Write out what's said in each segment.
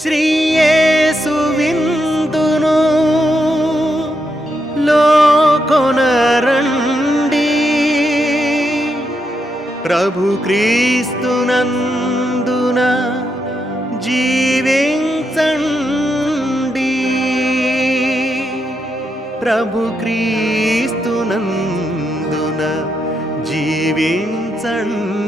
శ్రీయేసు విందును లోకొనరండి, ప్రభు క్రీస్తునందున జీవించండి, ప్రభు క్రీస్తునందున జీవించండి.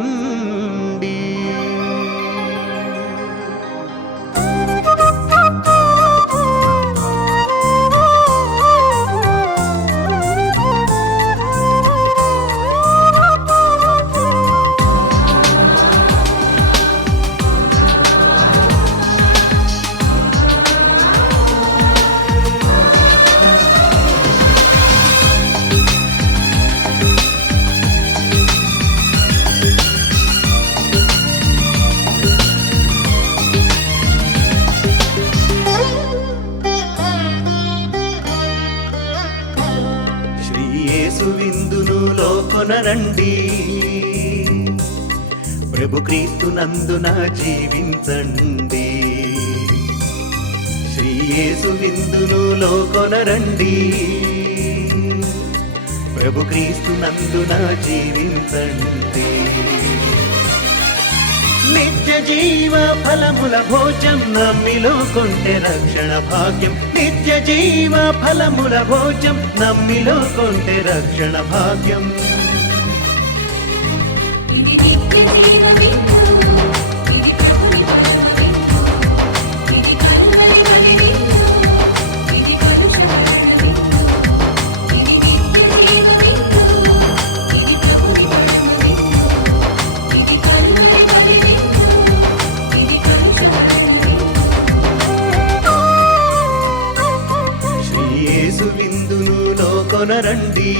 యేసు విందును లోకొనరండి, ప్రభు క్రీస్తునందున జీవించండి. శ్రీ యేసు విందును లోకొనరండి, ప్రభు క్రీస్తునందున జీవించండి. నిత్య జీవ ఫలముల భోజం నమ్మిలో కొంటె రక్షణ భాగ్యం, నిత్య జీవ ఫలముల భోజం నమ్మిలో కొంటె రక్షణ భాగ్యం. యేసు విందును లోకొనరండి,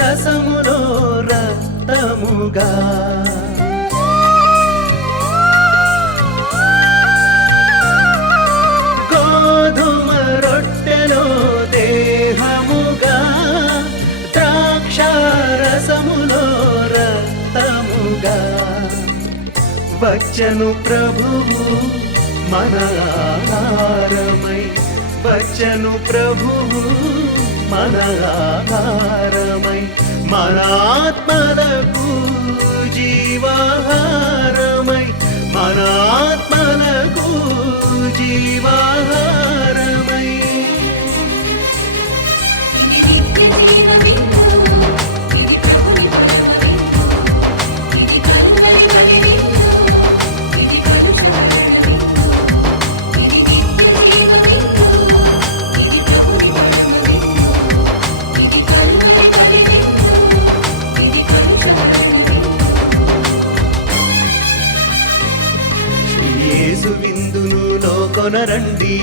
రసములో రక్తముగా, గోధుమ రొట్టెలో దేహముగా, ద్రాక్ష రసములో రక్తముగా వచ్చను ప్రభువు మన ఆహారమై, వచ్చను ప్రభువు మన ఆహారమై, మన ఆత్మలకు జీవాహారమై, మన ఆత్మలకు జీవాహారమై. యేసు విందును లోకొనరండి,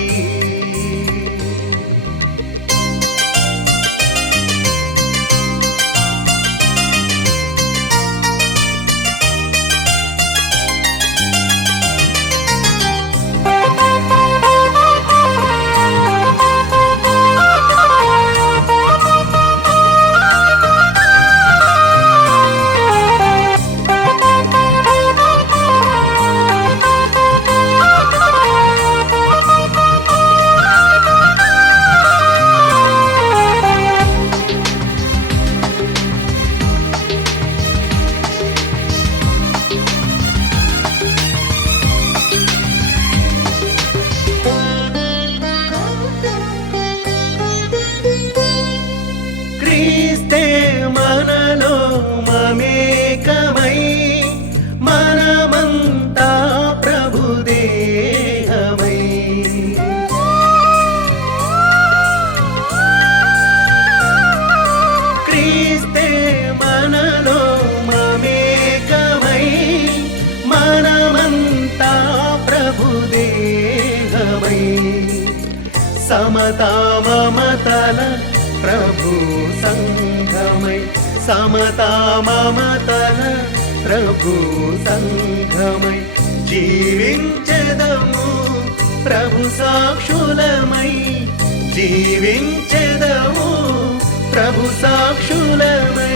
సంఘమై సమతా మమతల ప్రభు సంఘమై సమతా మమతల ప్రభు సంఘమై జీవించెదము ప్రభు సాక్షులమై జీవించెదము ప్రభు సాక్షులమై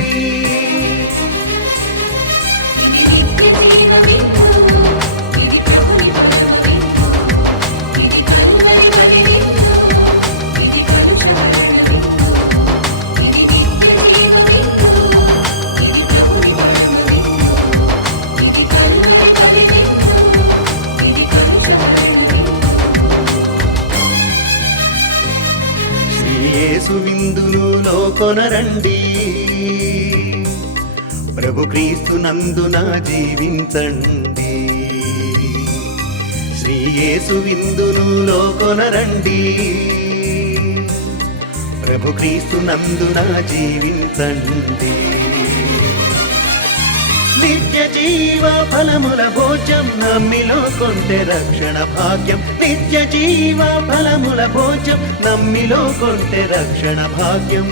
యేసు విందులో కొనరండి ప్రభు క్రీస్తు నందున జీవించండి శ్రీ యేసు విందులో కొనరండి ప్రభు క్రీస్తు నందున జీవించండి నిత్య జీవ ఫలముల భోజం నమ్మిలో కొంటె రక్షణ భాగ్యం నిత్య జీవ ఫలముల భోజం నమ్మిలో కొంటె రక్షణ భాగ్యం